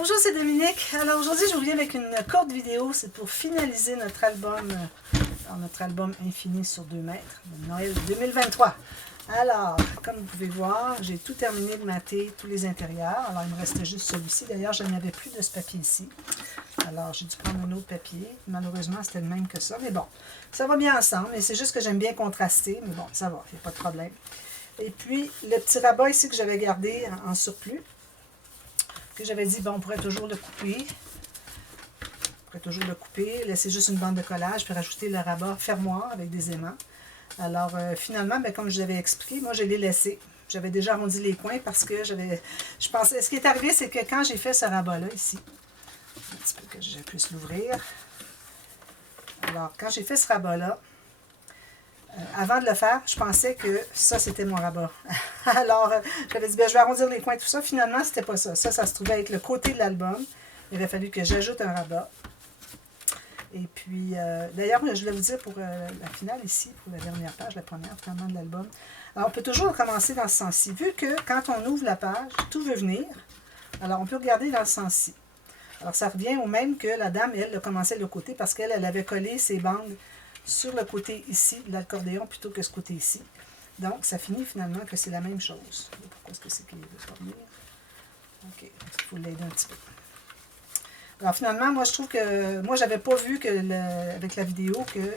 Bonjour, c'est Dominique. Alors aujourd'hui, je vous viens avec une courte vidéo. C'est pour finaliser notre album Infini sur 2 mètres de Noël 2023. Alors, comme vous pouvez voir, j'ai tout terminé de mater tous les intérieurs. Alors, il me restait juste celui-ci. D'ailleurs, je n'avais plus de ce papier ici. Alors, j'ai dû prendre un autre papier. Malheureusement, c'était le même que ça. Mais bon, ça va bien ensemble. Mais c'est juste que j'aime bien contraster. Mais bon, ça va, il n'y a pas de problème. Et puis, le petit rabat ici que j'avais gardé en surplus, que j'avais dit, bon, on pourrait toujours le couper. Laisser juste une bande de collage, puis rajouter le rabat fermoir avec des aimants. Alors, finalement, bien, comme je vous avais expliqué, moi, je l'ai laissé. J'avais déjà arrondi les coins parce que je pensais... Ce qui est arrivé, c'est que quand j'ai fait ce rabat-là, ici, un petit peu que je puisse l'ouvrir. Alors, quand j'ai fait ce rabat-là, avant de le faire, je pensais que ça, c'était mon rabat. Alors, j'avais dit, bien, je vais arrondir les coins, tout ça. Finalement, c'était pas ça. Ça se trouvait être le côté de l'album. Il avait fallu que j'ajoute un rabat. Et puis, d'ailleurs, je voulais vous dire pour la finale ici, pour la dernière page, la première finalement de l'album. Alors, on peut toujours commencer dans ce sens-ci. Vu que quand on ouvre la page, tout veut venir, alors on peut regarder dans ce sens-ci. Alors, ça revient au même que la dame, elle, a commencé de l'autre côté parce qu'elle avait collé ses bandes sur le côté ici de l'accordéon plutôt que ce côté ici. Donc, ça finit finalement que c'est la même chose. Pourquoi est-ce que c'est qu'il ne veut pas venir? OK, il faut l'aider un petit peu. Alors finalement, moi je trouve que, moi j'avais pas vu que avec la vidéo qu'il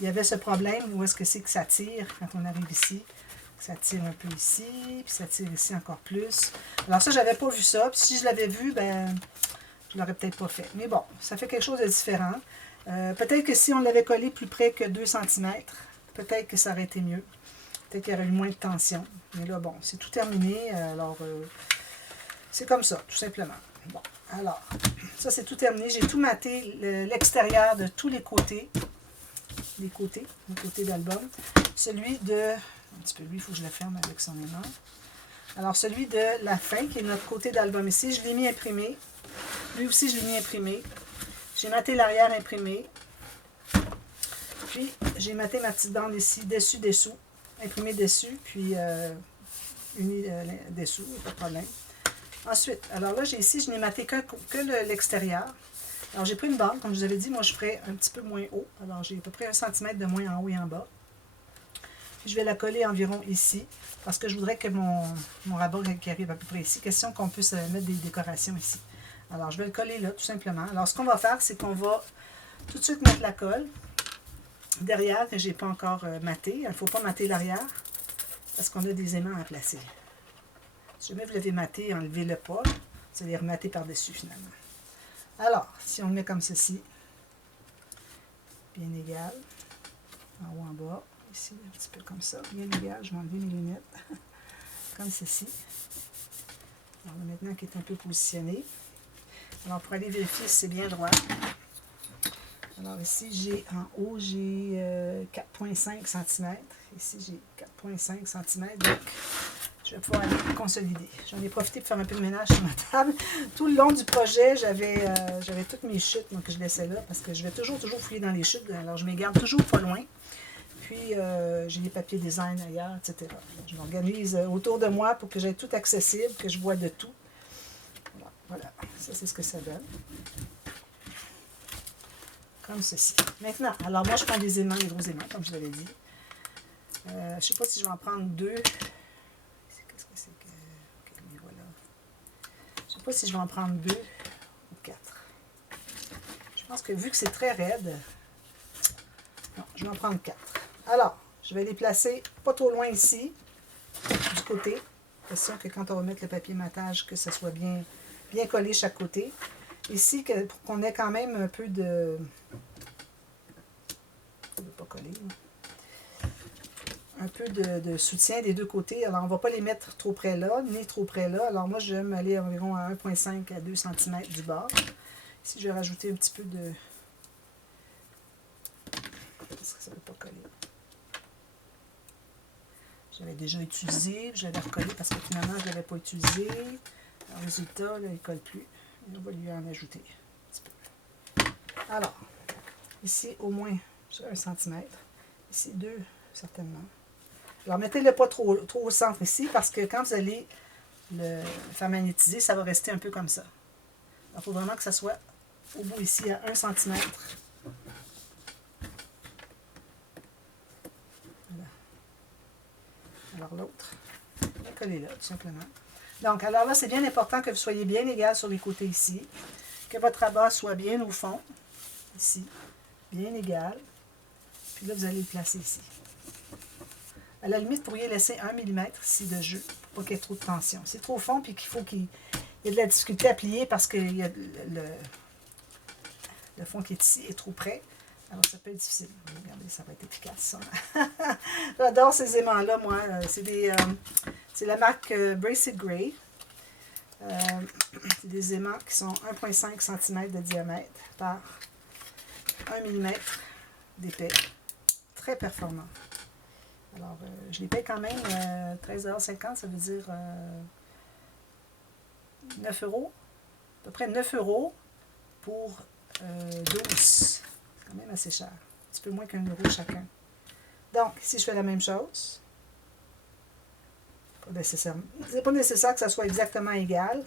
y avait ce problème où est-ce que c'est que ça tire quand on arrive ici. Ça tire un peu ici, puis ça tire ici encore plus. Alors ça, j'avais pas vu ça. Puis si je l'avais vu, ben je l'aurais peut-être pas fait. Mais bon, ça fait quelque chose de différent. Peut-être que si on l'avait collé plus près que 2 cm, peut-être que ça aurait été mieux. Peut-être qu'il y aurait eu moins de tension. Mais là, bon, c'est tout terminé. Alors, c'est comme ça, tout simplement. Bon, alors, ça c'est tout terminé. J'ai tout maté l'extérieur de tous les côtés. Le côté d'album. Celui de... Un petit peu, lui, il faut que je le ferme avec son aimant. Alors, celui de la fin, qui est notre côté d'album ici, je l'ai mis imprimé. Lui aussi, je l'ai mis imprimé. J'ai maté l'arrière imprimé. Puis, j'ai maté ma petite bande ici, dessous, imprimé dessus, puis uni dessous, pas de problème. Ensuite, alors là, ici, je n'ai maté que l'extérieur. Alors, j'ai pris une bande, comme je vous avais dit, moi, je ferai un petit peu moins haut. Alors, j'ai à peu près 1 cm de moins en haut et en bas. Puis, je vais la coller environ ici, parce que je voudrais que mon rabat qui arrive à peu près ici, question qu'on puisse mettre des décorations ici. Alors, je vais le coller là, tout simplement. Alors, ce qu'on va faire, c'est qu'on va tout de suite mettre la colle derrière, que je n'ai pas encore maté. Il ne faut pas mater l'arrière, parce qu'on a des aimants à placer. Si jamais vous l'avez maté, enlevez-le pas. Vous allez remater par-dessus finalement. Alors, si on le met comme ceci, bien égal, en haut, en bas, ici, un petit peu comme ça, bien égal, je vais enlever mes lunettes, comme ceci. Alors maintenant qu'il est un peu positionné, alors pour aller vérifier si c'est bien droit. Alors ici, j'ai en haut, j'ai 4,5 cm. Ici, j'ai 4,5 cm. Donc, je vais pouvoir aller consolider. J'en ai profité pour faire un peu de ménage sur ma table. Tout le long du projet, j'avais toutes mes chutes donc, que je laissais là parce que je vais toujours fouiller dans les chutes. Alors, je me garde toujours pas loin. Puis, j'ai des papiers design ailleurs, etc. Je m'organise autour de moi pour que j'aie tout accessible, que je vois de tout. Voilà. Ça, c'est ce que ça donne. Comme ceci. Maintenant, alors moi, je prends des aimants, des gros aimants, comme je l'avais dit. Je ne sais pas si je vais en prendre 2. Qu'est-ce que c'est que... Ok, les voilà. Je ne sais pas si je vais en prendre 2 ou 4. Je pense que vu que c'est très raide, non, je vais en prendre 4. Alors, je vais les placer pas trop loin ici, du côté. Question que quand on va mettre le papier matage, que ça soit bien collé chaque côté. Ici, pour qu'on ait quand même un peu de... Je ne veux pas coller. Un peu de soutien des deux côtés. Alors, on ne va pas les mettre trop près là, ni trop près là. Alors, moi, je vais m'aller environ à 1,5 à 2 cm du bord. Ici, je vais rajouter un petit peu de... Parce que ça ne veut pas coller. J'avais déjà utilisé, je l'avais recollé parce que finalement, je ne l'avais pas utilisé. Le résultat, là, il ne colle plus. On va lui en ajouter un petit peu. Alors, ici, au moins 1 cm. Ici, 2, certainement. Alors, mettez-le pas trop au centre ici, parce que quand vous allez le faire magnétiser, ça va rester un peu comme ça. Il faut vraiment que ça soit au bout ici à 1 cm. Voilà. Alors l'autre, on va coller là, tout simplement. Donc, alors là, c'est bien important que vous soyez bien égal sur les côtés ici. Que votre rabat soit bien au fond, ici, bien égal. Puis là, vous allez le placer ici. À la limite, vous pourriez laisser 1 mm ici de jeu, pour pas qu'il y ait trop de tension. C'est trop fond, puis qu'il faut qu'il y ait de la difficulté à plier parce que le fond qui est ici est trop près. Alors, ça peut être difficile. Regardez, ça va être efficace, ça. J'adore ces aimants-là, moi. C'est la marque Braced Gray. C'est des aimants qui sont 1,5 cm de diamètre par 1 mm d'épais. Très performant. Alors, je les paye quand même 13,50 $, ça veut dire 9 €. À peu près 9 € pour 12. C'est quand même assez cher. Un petit peu moins qu'1 € chacun. Donc, si je fais la même chose, c'est pas nécessaire que ça soit exactement égal,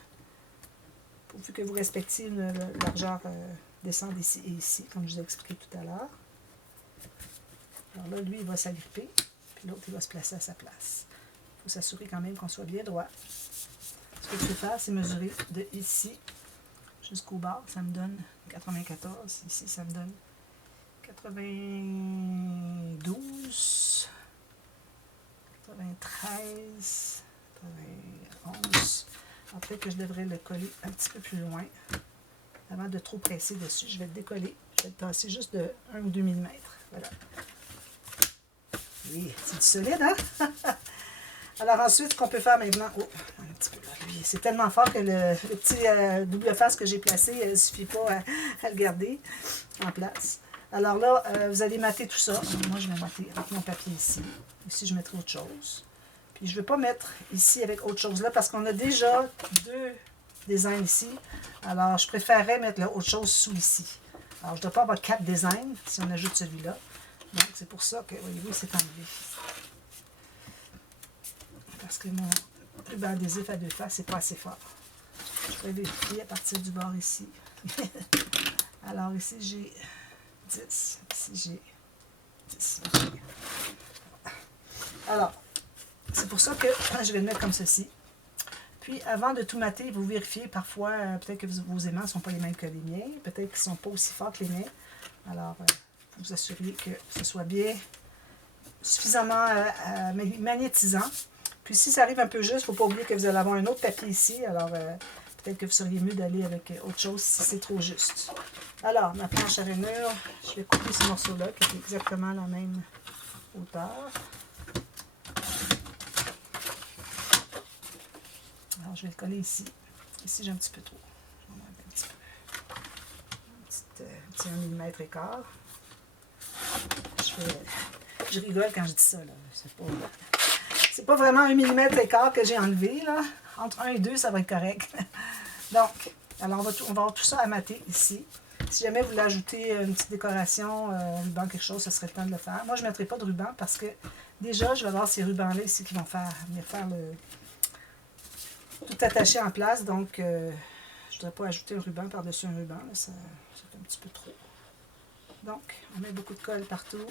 pourvu que vous respectiez le largeur descendre ici et ici, comme je vous ai expliqué tout à l'heure. Alors là, lui, il va s'agripper, puis l'autre, il va se placer à sa place. Il faut s'assurer quand même qu'on soit bien droit. Ce que je vais faire, c'est mesurer de ici jusqu'au bas. Ça me donne 94. Ici, ça me donne 92, 93, 91. Alors, peut-être que je devrais le coller un petit peu plus loin. Avant de trop presser dessus, je vais le décoller. Je vais le tasser juste de 1 ou 2 mm. Voilà. Oui, c'est du solide, hein? Alors ensuite, ce qu'on peut faire maintenant... Oh, un petit peu là. C'est tellement fort que le petit double face que j'ai placé, il ne suffit pas à le garder en place. Alors là, vous allez mater tout ça. Moi, je vais mater avec mon papier ici. Ici, je mettrai autre chose. Puis, je ne vais pas mettre ici avec autre chose là parce qu'on a déjà 2 designs ici. Alors, je préférerais mettre autre chose sous ici. Alors, je ne dois pas avoir 4 designs si on ajoute celui-là. Donc, c'est pour ça que, voyez-vous, c'est enlevé. Parce que mon ruban adhésif à 2 faces, c'est pas assez fort. Je vais vérifier à partir du bord ici. Alors, ici, j'ai 10. Ici, j'ai 10. Alors, c'est pour ça que je vais le mettre comme ceci. Puis, avant de tout mater, vous vérifiez parfois, peut-être que vos aimants ne sont pas les mêmes que les miens. Peut-être qu'ils ne sont pas aussi forts que les miens. Alors, vous assurez que ce soit bien suffisamment magnétisant. Puis si ça arrive un peu juste, il ne faut pas oublier que vous allez avoir un autre papier ici. Alors peut-être que vous seriez mieux d'aller avec autre chose si c'est trop juste. Alors, ma planche à rainure, je vais couper ce morceau-là qui est exactement la même hauteur. Alors, je vais le coller ici. Ici, j'ai un petit peu trop. Un petit peu. Un petit 1 mm et quart. Je rigole quand je dis ça, là. C'est pas vraiment 1 mm et quart que j'ai enlevé, là. Entre 1 et 2, ça va être correct. Donc, alors on va avoir tout ça à mater ici. Si jamais vous voulez ajouter une petite décoration, un ruban, quelque chose, ce serait le temps de le faire. Moi, je ne mettrai pas de ruban parce que déjà, je vais avoir ces rubans-là ici qui vont venir faire tout attaché en place. Donc, je ne voudrais pas ajouter un ruban par-dessus un ruban. Là, ça fait un petit peu trop. Donc, on met beaucoup de colle partout.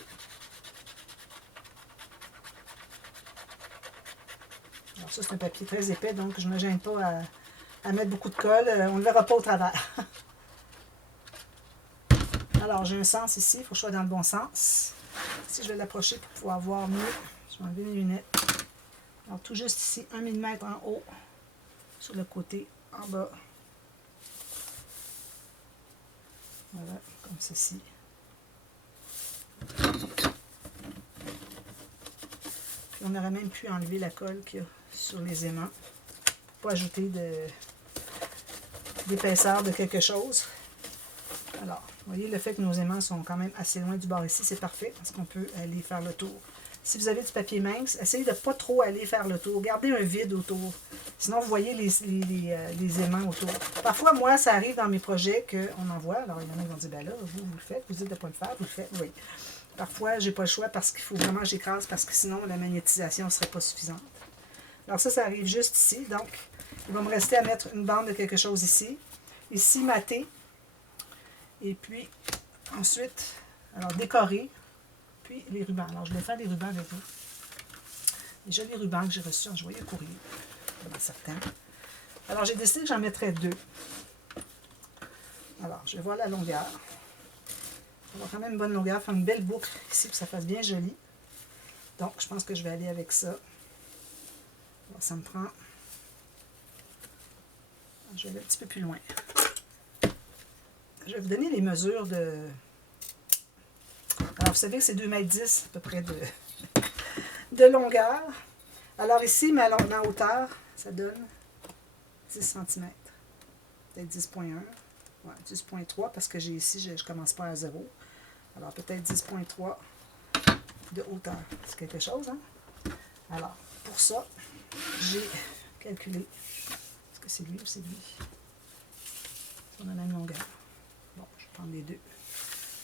Alors ça, c'est un papier très épais, donc je ne me gêne pas à mettre beaucoup de colle. On ne le verra pas au travers. Alors, j'ai un sens ici, il faut que je sois dans le bon sens. Ici, je vais l'approcher pour pouvoir voir mieux. Je vais enlever mes lunettes. Alors, tout juste ici, 1 mm en haut, sur le côté, en bas. Voilà, comme ceci. Puis, on aurait même pu enlever la colle qu'il y a sur les aimants pour pas ajouter d'épaisseur de quelque chose. Alors, vous voyez, le fait que nos aimants sont quand même assez loin du bord ici, c'est parfait parce qu'on peut aller faire le tour. Si vous avez du papier mince, essayez de ne pas trop aller faire le tour. Gardez un vide autour. Sinon, vous voyez les aimants autour. Parfois, moi, ça arrive dans mes projets qu'on en voit. Alors, il y en a qui vont dire, ben là, vous le faites. Vous dites de ne pas le faire, vous le faites. Oui. Parfois, je n'ai pas le choix parce qu'il faut vraiment que j'écrase parce que sinon, la magnétisation ne serait pas suffisante. Alors ça arrive juste ici. Donc, il va me rester à mettre une bande de quelque chose ici. ici maté. Et puis, ensuite, alors décorer. Puis les rubans. Alors, je vais faire des rubans avec vous. Les jolis rubans que j'ai reçus en joyeux courrier. Dans certains. Alors, j'ai décidé que j'en mettrais 2. Alors, je vais voir la longueur. On va quand même une bonne longueur, faire une belle boucle ici pour que ça fasse bien joli. Donc, je pense que je vais aller avec ça. Alors, ça me prend... Je vais aller un petit peu plus loin. Je vais vous donner les mesures de... Alors, vous savez que c'est 2,10 m à peu près de longueur. Alors ici, ma hauteur, ça donne 10 cm. Peut-être 10,1. Ouais, 10,3 parce que j'ai ici, je ne commence pas à 0. Alors peut-être 10,3 de hauteur. C'est quelque chose, hein? Alors, pour ça, j'ai calculé. Est-ce que c'est lui ou c'est lui? On a la même longueur. Bon, je vais prendre les deux.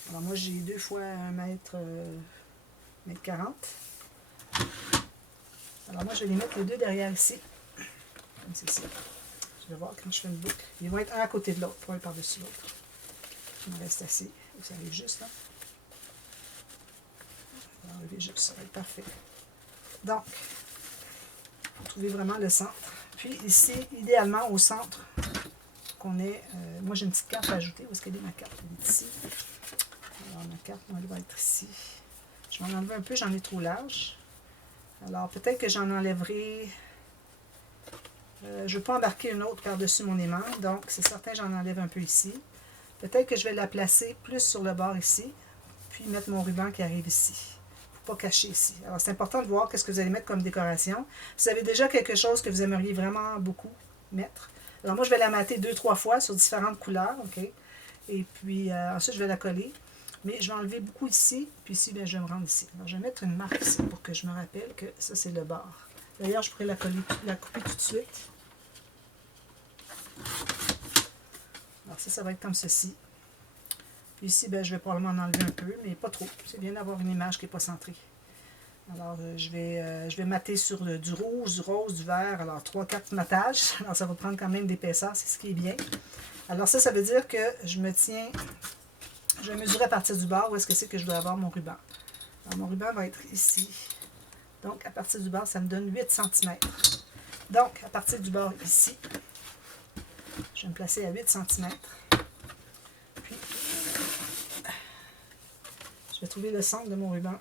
Alors moi, j'ai 2 fois 1 mètre, 1,40 m. Alors moi, je vais les mettre les deux derrière ici. Comme ceci. Je vais voir quand je fais une boucle. Ils vont être un à côté de l'autre, pas un par-dessus l'autre. Il me reste assez. Ça arrive juste là. Je vais enlever juste, ça va être parfait. Donc, il faut trouver vraiment le centre. Puis ici, idéalement, au centre, qu'on ait... moi, j'ai une petite carte à ajouter. Où est-ce qu'elle est ma carte? Elle est ici. Alors, ma carte, moi, elle va être ici. Je vais en enlever un peu, j'en ai trop large. Alors, peut-être que j'en enlèverai... je ne veux pas embarquer une autre par-dessus mon aimant, donc c'est certain que j'en enlève un peu ici. Peut-être que je vais la placer plus sur le bord ici, puis mettre mon ruban qui arrive ici. Il ne faut pas cacher ici. Alors, c'est important de voir ce que vous allez mettre comme décoration. Vous avez déjà quelque chose que vous aimeriez vraiment beaucoup mettre. Alors, moi, je vais la mater 2-3 fois sur différentes couleurs, OK? Et puis, ensuite, je vais la coller. Mais je vais enlever beaucoup ici, puis ici, bien, je vais me rendre ici. Alors, je vais mettre une marque ici pour que je me rappelle que ça, c'est le bord. D'ailleurs, je pourrais la couper tout de suite. Alors, ça va être comme ceci. Puis ici, bien, je vais probablement en enlever un peu, mais pas trop. C'est bien d'avoir une image qui n'est pas centrée. Alors, je vais mater sur du rouge, du rose, du vert. Alors, 3-4 matages. Alors, ça va prendre quand même d'épaisseur, c'est ce qui est bien. Alors, ça veut dire que je me tiens... Je vais mesurer à partir du bord où est-ce que c'est que je dois avoir mon ruban. Alors, mon ruban va être ici. Donc, à partir du bord, ça me donne 8 cm. Donc, à partir du bord ici, je vais me placer à 8 cm. Puis, je vais trouver le centre de mon ruban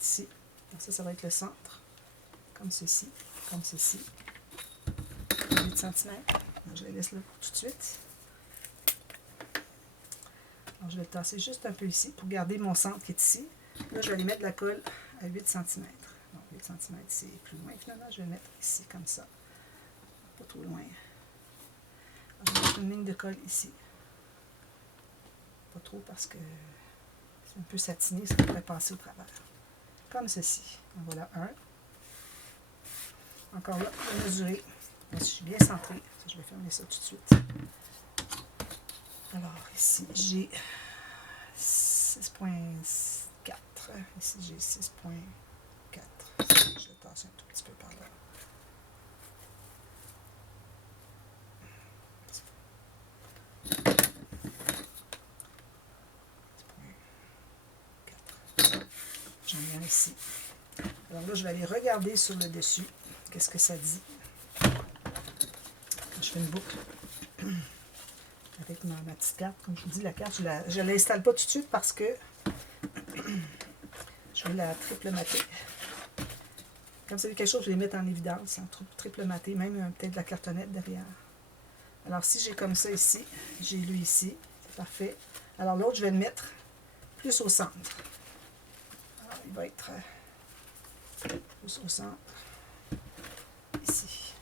ici. Donc, ça va être le centre. Comme ceci, comme ceci. 8 cm. Je les laisse là pour tout de suite. Alors, je vais le tasser juste un peu ici pour garder mon centre qui est ici. Là, je vais aller mettre de la colle à 8 cm. Donc, 8 cm, c'est plus loin finalement. Je vais le mettre ici, comme ça. Pas trop loin. Alors, je vais mettre une ligne de colle ici. Pas trop parce que c'est un peu satiné, ça pourrait passer au travers. Comme ceci. En voilà un. Encore là, je vais mesurer. Je suis bien centrée. Je vais fermer ça tout de suite. Alors, ici, j'ai 6,4. Ici, j'ai 6,4. Je vais tasser un tout petit peu par là. J'en ai un ici. Alors là, je vais aller regarder sur le dessus. Qu'est-ce que ça dit? Je fais une boucle. Avec ma petite carte, comme je vous dis, la carte, je ne l'installe pas tout de suite parce que je vais la triple mater. Comme c'est quelque chose, je vais les mettre en évidence, en triple mater, même peut-être de la cartonnette derrière. Alors si j'ai comme ça ici, j'ai lui ici, c'est parfait. Alors l'autre, je vais le mettre plus au centre. Alors, il va être plus au centre, ici.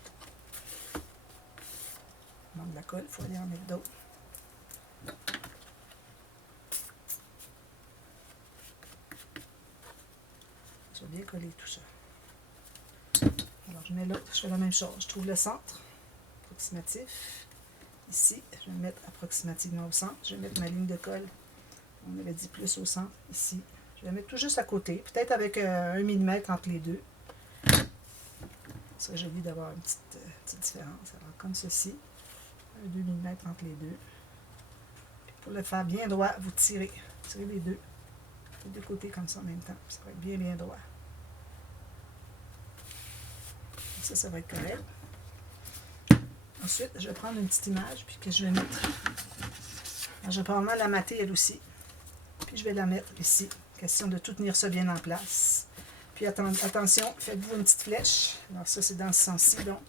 Il manque de la colle, il faut aller en mettre d'autres. Je vais bien coller tout ça. Alors, je mets l'autre, je fais la même chose. Je trouve le centre approximatif. Ici, je vais le mettre approximativement au centre. Je vais mettre ma ligne de colle. On avait dit plus au centre, ici. Je vais la mettre tout juste à côté, peut-être avec 1 mm entre les deux. Ça serait joli d'avoir une petite différence. Alors, comme ceci. 2 mm entre les deux. Puis pour le faire bien droit, vous tirez les deux côtés comme ça en même temps. Ça va être bien, bien droit. Ça va être correct. Ensuite, je vais prendre une petite image, puis que je vais mettre. Alors, je vais probablement la mater elle aussi. Puis je vais la mettre ici. Question de tout tenir ça bien en place. Puis attention, faites-vous une petite flèche. Alors ça, c'est dans ce sens-ci, donc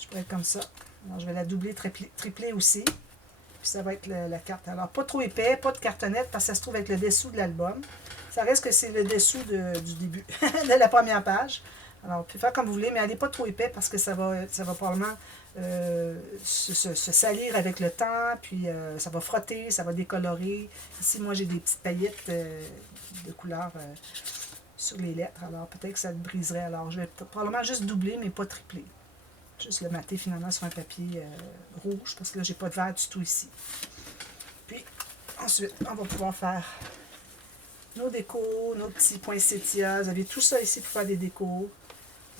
je pourrais être comme ça. Alors je vais la doubler, tripler aussi. Puis ça va être la carte. Alors pas trop épais, pas de cartonnette, parce que ça se trouve avec le dessous de l'album. Ça reste que c'est le dessous du début, de la première page. Alors vous pouvez faire comme vous voulez, mais allez pas trop épais parce que ça va probablement se salir avec le temps, puis ça va frotter, ça va décolorer. Ici, moi, j'ai des petites paillettes de couleur sur les lettres, alors peut-être que ça le briserait. Alors, je vais probablement juste doubler, mais pas tripler. Juste le mater finalement sur un papier rouge, parce que là, j'ai pas de vert du tout ici. Puis, ensuite, on va pouvoir faire nos décos, nos petits poinsettias. Vous avez tout ça ici pour faire des décos.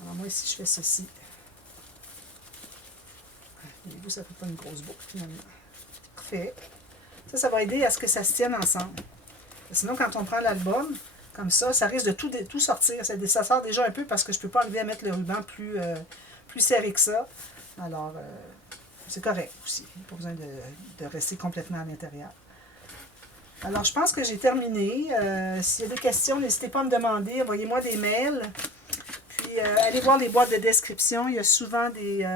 Alors, moi, ici, je fais ceci. Voyez-vous, ça ne fait pas une grosse boucle, finalement. Parfait. Ça va aider à ce que ça se tienne ensemble. Sinon, quand on prend l'album, comme ça risque de tout sortir. Ça sort déjà un peu parce que je ne peux pas arriver à mettre le ruban plus serré que ça. Alors, c'est correct aussi. Il n'y a pas besoin de rester complètement à l'intérieur. Alors, je pense que j'ai terminé. S'il y a des questions, n'hésitez pas à me demander. Envoyez-moi des mails. Puis, allez voir les boîtes de description. Il y a souvent des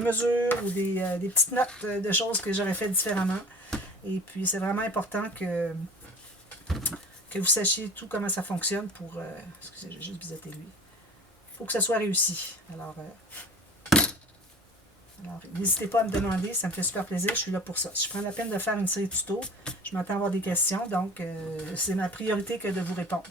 mesures ou des petites notes de choses que j'aurais fait différemment. Et puis, c'est vraiment important que vous sachiez tout comment ça fonctionne pour... excusez, j'ai juste biseauté lui. Il faut que ça soit réussi. Alors n'hésitez pas à me demander, ça me fait super plaisir, je suis là pour ça. Si je prends la peine de faire une série tuto, je m'attends à avoir des questions, donc c'est ma priorité que de vous répondre.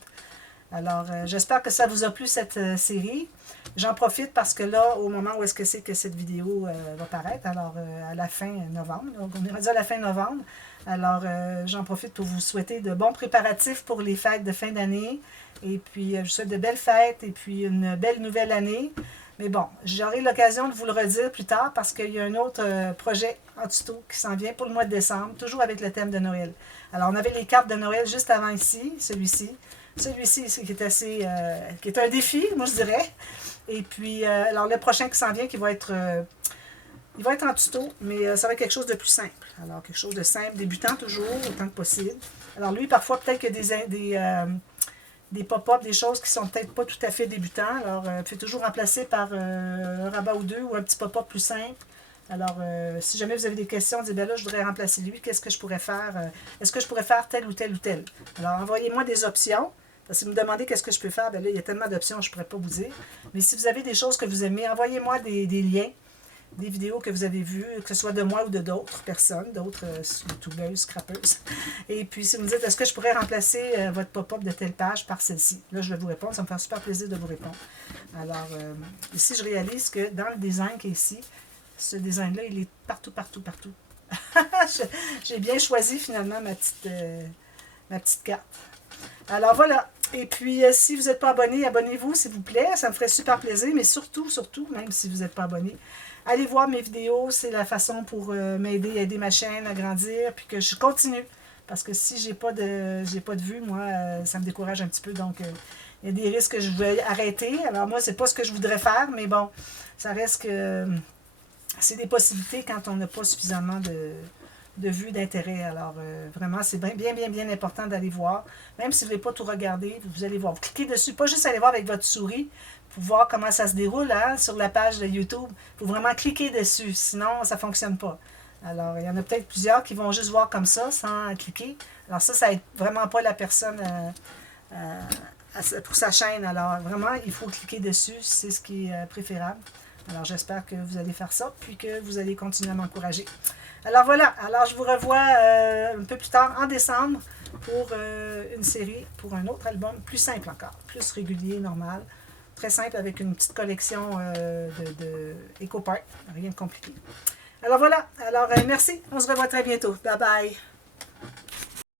Alors, j'espère que ça vous a plu cette série. J'en profite parce que là, au moment où est-ce que c'est que cette vidéo va paraître, alors à la fin novembre, donc on est rendu à la fin novembre, alors j'en profite pour vous souhaiter de bons préparatifs pour les fêtes de fin d'année, et puis je vous souhaite de belles fêtes, et puis une belle nouvelle année. Mais bon, j'aurai l'occasion de vous le redire plus tard parce qu'il y a un autre projet en tuto qui s'en vient pour le mois de décembre, toujours avec le thème de Noël. Alors, on avait les cartes de Noël juste avant ici, celui-ci. Celui-ci qui est assez, qui est un défi, moi je dirais. Et puis, alors le prochain qui s'en vient, il va être en tuto, mais ça va être quelque chose de plus simple. Alors, quelque chose de simple, débutant toujours, autant que possible. Alors lui, parfois, peut-être qu'il y a des pop-up, des choses qui sont peut-être pas tout à fait débutants. Alors, faites toujours remplacer par un rabat ou deux ou un petit pop-up plus simple. Alors, si jamais vous avez des questions, dites, ben là, je voudrais remplacer lui, qu'est-ce que je pourrais faire? Est-ce que je pourrais faire tel ou tel ou tel? Alors, envoyez-moi des options. Parce que si vous me demandez qu'est-ce que je peux faire, ben là, il y a tellement d'options, je ne pourrais pas vous dire. Mais si vous avez des choses que vous aimez, envoyez-moi des liens, des vidéos que vous avez vues, que ce soit de moi ou de d'autres personnes, d'autres youtubeuses, scrappeuses. Et puis, si vous me dites, est-ce que je pourrais remplacer votre pop-up de telle page par celle-ci? Là, je vais vous répondre. Ça me fait super plaisir de vous répondre. Alors, ici, je réalise que dans le design qui est ici, ce design-là, il est partout, partout, partout. J'ai bien choisi, finalement, ma petite carte. Alors, voilà. Et puis, si vous n'êtes pas abonné, abonnez-vous, s'il vous plaît. Ça me ferait super plaisir. Mais surtout, même si vous n'êtes pas abonné, allez voir mes vidéos. C'est la façon pour m'aider à aider ma chaîne à grandir. Puis que je continue. Parce que si j'ai pas de vue, moi, ça me décourage un petit peu. Donc, il y a des risques que je vais arrêter. Alors, moi, c'est pas ce que je voudrais faire. Mais bon, ça reste que c'est des possibilités quand on n'a pas suffisamment de vue, d'intérêt. Alors, vraiment, c'est bien important d'aller voir. Même si vous ne voulez pas tout regarder, vous allez voir. Vous cliquez dessus, pas juste aller voir avec votre souris pour voir comment ça se déroule sur la page de YouTube. Il faut vraiment cliquer dessus, sinon ça ne fonctionne pas. Alors, il y en a peut-être plusieurs qui vont juste voir comme ça, sans cliquer. Alors ça n'aide vraiment pas la personne pour sa chaîne. Alors, vraiment, il faut cliquer dessus, c'est ce qui est préférable. Alors, j'espère que vous allez faire ça, puis que vous allez continuer à m'encourager. Alors voilà, alors je vous revois un peu plus tard en décembre pour une série, pour un autre album plus simple encore, plus régulier, normal, très simple avec une petite collection de EcoPart, rien de compliqué. Alors voilà, alors merci, on se revoit très bientôt, bye bye.